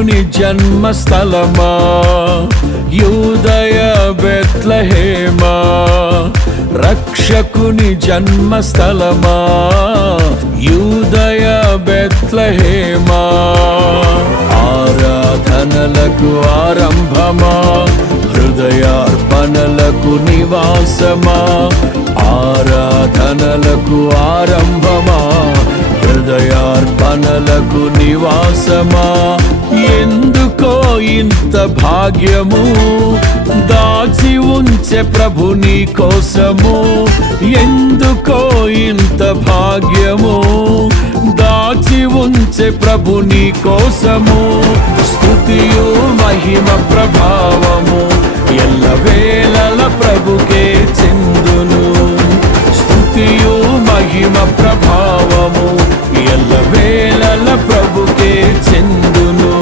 రక్షకుని జన్మస్థలమా యూదయ బెత్లెహేమా, రక్షకుని జన్మస్థలమా యూదయ బెత్లెహేమా. ఆరాధనలకు ఆరంభమా, హృదయార్పణలకు నివాసమా, ఆరాధనలకు ఆరంభమా, హృదయార్పణలకు నివాసమా. ఎందుకో ఇంత భాగ్యము దాచి ఉంచే ప్రభు నీ కోసము, ఎందుకో ఇంత భాగ్యము దాచి ఉంచే ప్రభు నీ కోసము. స్తుతియు మహిమ ప్రభావము ఎల్లవేళల ప్రభుకే చెందును, స్తుతియు మహిమ ప్రభావము ఎల్లవేళల ప్రభుకే చెందును.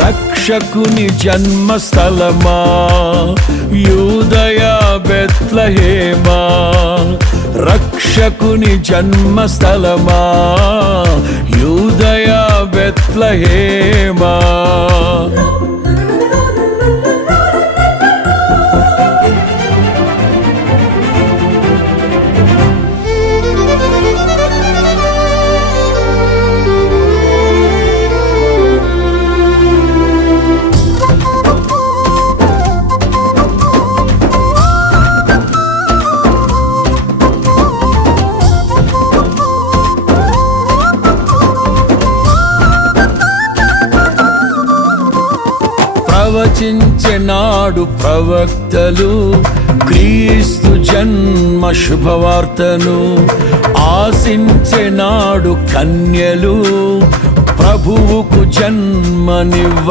రక్షకుని జన్మస్థలమా యూదయ బెత్లెహేమా, రక్షకుని జన్మస్థలమా యూదయ బెత్లెహేమా. ప్రవచించెనాడు ప్రవక్తలు క్రీస్తు జన్మ శుభవార్తను, ఆశించెనాడు కన్యలు ప్రభువుకు జన్మనివ్వాలని.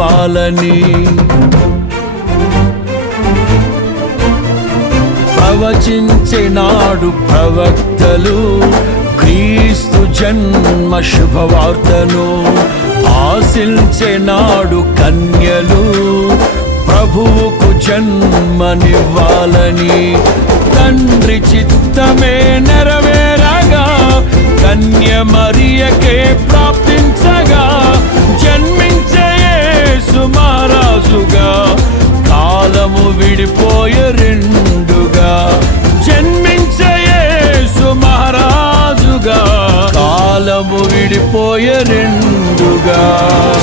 ప్రవచించెనాడు ప్రవక్తలు క్రీస్తు జన్మ శుభవార్తను, ఆశించెనాడు కన్యలు ప్రభువుకు జన్మనివ్వాలని. తండ్రి చిత్తమే నెరవేరగా కన్య మరియకే ప్రాప్తించగా, జన్మించే యేసు మహారాజుగా కాలము విడిపోయే రెండుగా, జన్మించే యేసు మహారాజుగా కాలము విడిపోయే రెండుగా.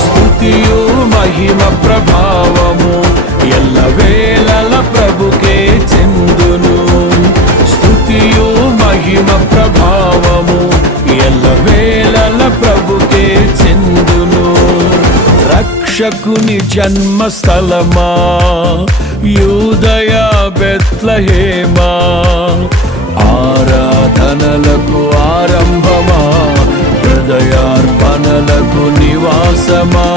స్తుతియు మహిమ ప్రభావము ఎల్లవేళల ప్రభుకే చెందును, స్తుతియు మహిమ ప్రభావము ఎల్లవేళల ప్రభుకే చెందును. రక్షకుని జన్మస్థలమా యూదయ బెత్లెహేమా, ఆరాధనలకు ఆరంభమా, హృదయార్పణలకు నివాసమా.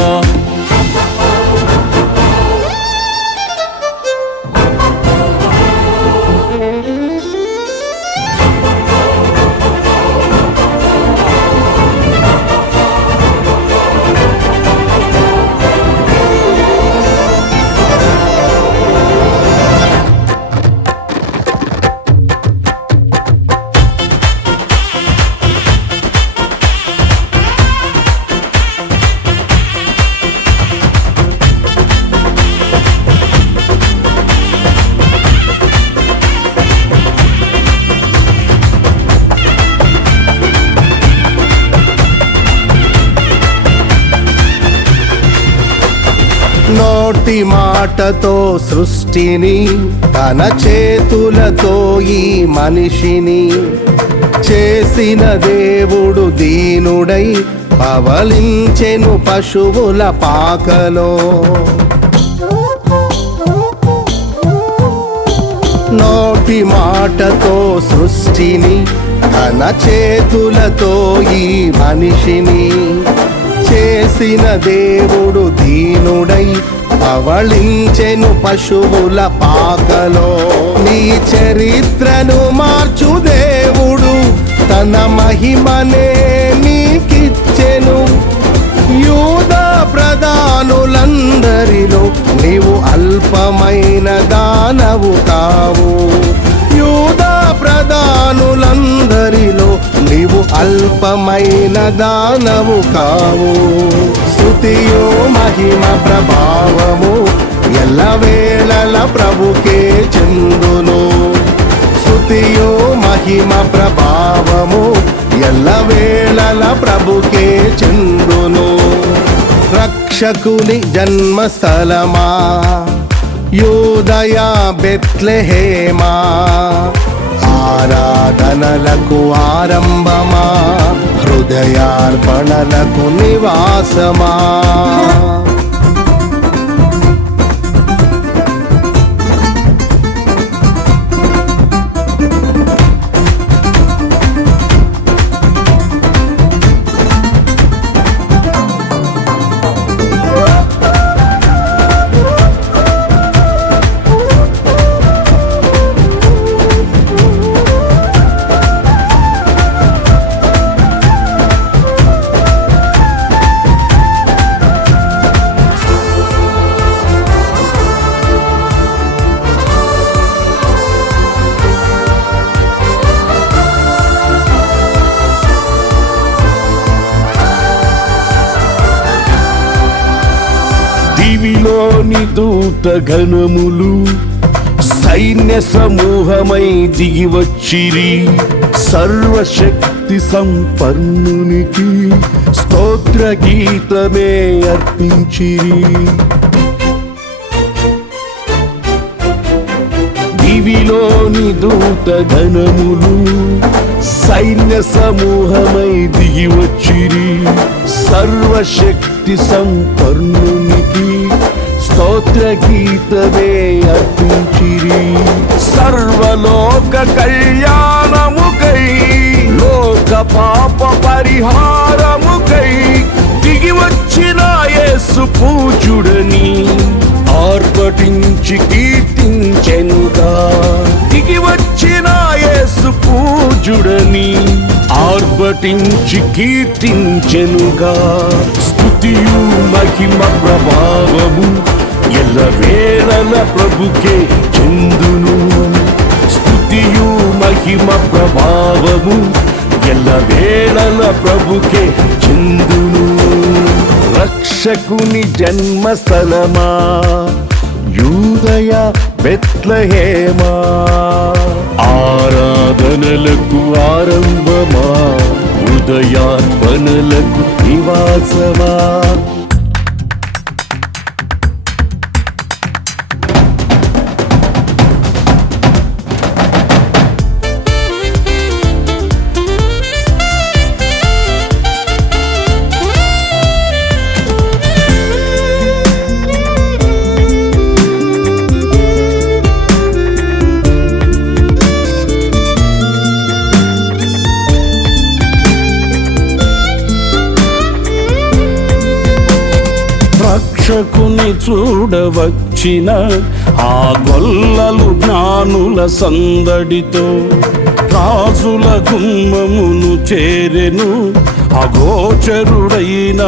నోటి మాటతో సృష్టిని, తన చేతులతో ఈ మనిషిని చేసిన దేవుడు దీనుడై పవలించెను పశువుల పాకలో. నోటి మాటతో సృష్టిని, తన చేతులతో ఈ మనిషిని చేసిన దేవుడు దీనుడై పవళించెను పశువుల పాకలో. నీ చరిత్రను మార్చు దేవుడు తన మహిమనే నీకిచ్చెను. యూదా ప్రధానులందరిలో నీవు అల్పమైన దానవు కావు. యూదా ప్రధానులందరిలో నీ నీవు అల్పమైన దానవు కావు. స్తుతియు మహిమ ప్రభావము ఎల్లవేళల ప్రభుకే చెందును. స్తుతియు మహిమ ప్రభావము ఎల్లవేళల ప్రభుకే చెందును. రక్షకుని జన్మస్థలమా, యూదయ బెత్లెహేమా, ఆరాధనలకు ఆరంభమా, హృదయార్పణలకు నివాసమా. దివిలోని దూత గణములు సైన్య సమూహమై దిగి వచ్చిరి. సర్వశక్తి సంపన్నునికి స్తోత్ర గీతమే అర్పించిరి. దివిలోని దూత గణములు సైన్య సమూహమై దిగి వచ్చిరి. సర్వశక్తి సంపన్నునికి స్తోత్ర గీతమే అర్పించిరి. సర్వలోక కళ్యాణముకై లోక పాప పరిహారముకై దిగి వచ్చిన యేసు పూజుడని ఆర్భటించి కీర్తించెనుగా. దిగి వచ్చిన యేసు పూజుడని ఆర్భటించి కీర్తించెనుగా. స్తుతియు మహిమ ప్రభావము ఎల్లవేళల ప్రభుకే చెందును. స్తుతియు మహిమ ప్రభావము ఎల్లవేళల ప్రభుకే చెందును. రక్షకుని జన్మస్థలమా, యూదయ బెత్లెహేమా, ఆరాధనలకు ఆరంభమా, హృదయార్పణలకు నివాసమా. రక్షకుని చూడవచ్చిన ఆ గొల్లలు జ్ఞానుల సందడితో రాజుల గుమ్మమును చేరెను. అగోచరుడైన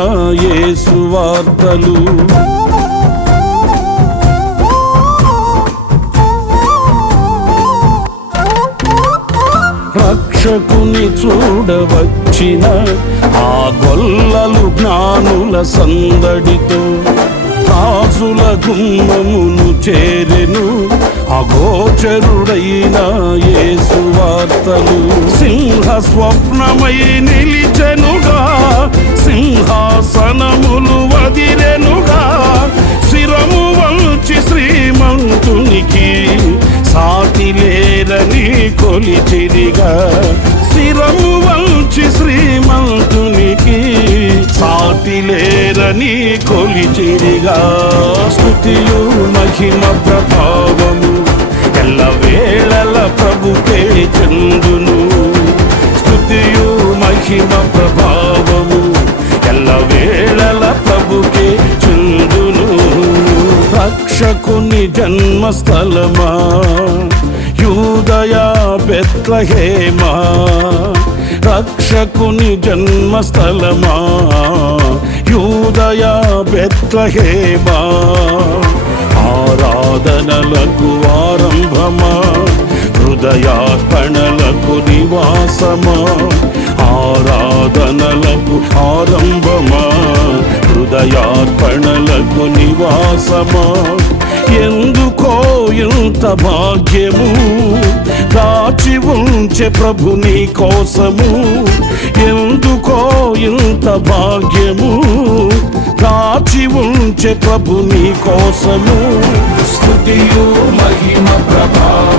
యేసు వార్తలు. రక్షకుని చూడవచ్చిన ఆ గొల్లలు జ్ఞానుల సందడితో రాజుల గుమ్మమును చేరెను. అగోచరుడైన యేసు వార్తలు. సింహ స్వప్నమై నిలిచెనుగా, సింహాసనములు వదిరెనుగా. శిరము వంచి శ్రీమంతునికి సాటి లేరని కొలిచిరిగా. శిరము వంచి శ్రీమంతునికి సాటి లేరని కొలిచిరిగా. స్తుతియు మహిమ ప్రభావము ఎల్లవేళల ప్రభుకే చెందును. స్తుతియు మహిమ ప్రభావము ఎల్లవేళల ప్రభుకే చెందును. రక్షకుని జన్మస్థలమా, యూదయ బెత్లెహేమా, రక్షకుని జన్మస్థలమా, యూదయ బెత్లెహేమా, ఆరాధనలకు ఆరంభమా, హృదయార్పణలకు నివాసమా, ఆరాధనలకు ఆరంభమా, హృదయార్పణలకు నివాసమా. ఎందుకో ఇంత భాగ్యము దాచి ఉంచే ప్రభు నీ కోసము. ఎందుకో ఇంత భాగ్యము దాచి ఉంచే ప్రభు నీ కోసము. స్తుతియు మహిమ ప్రభావ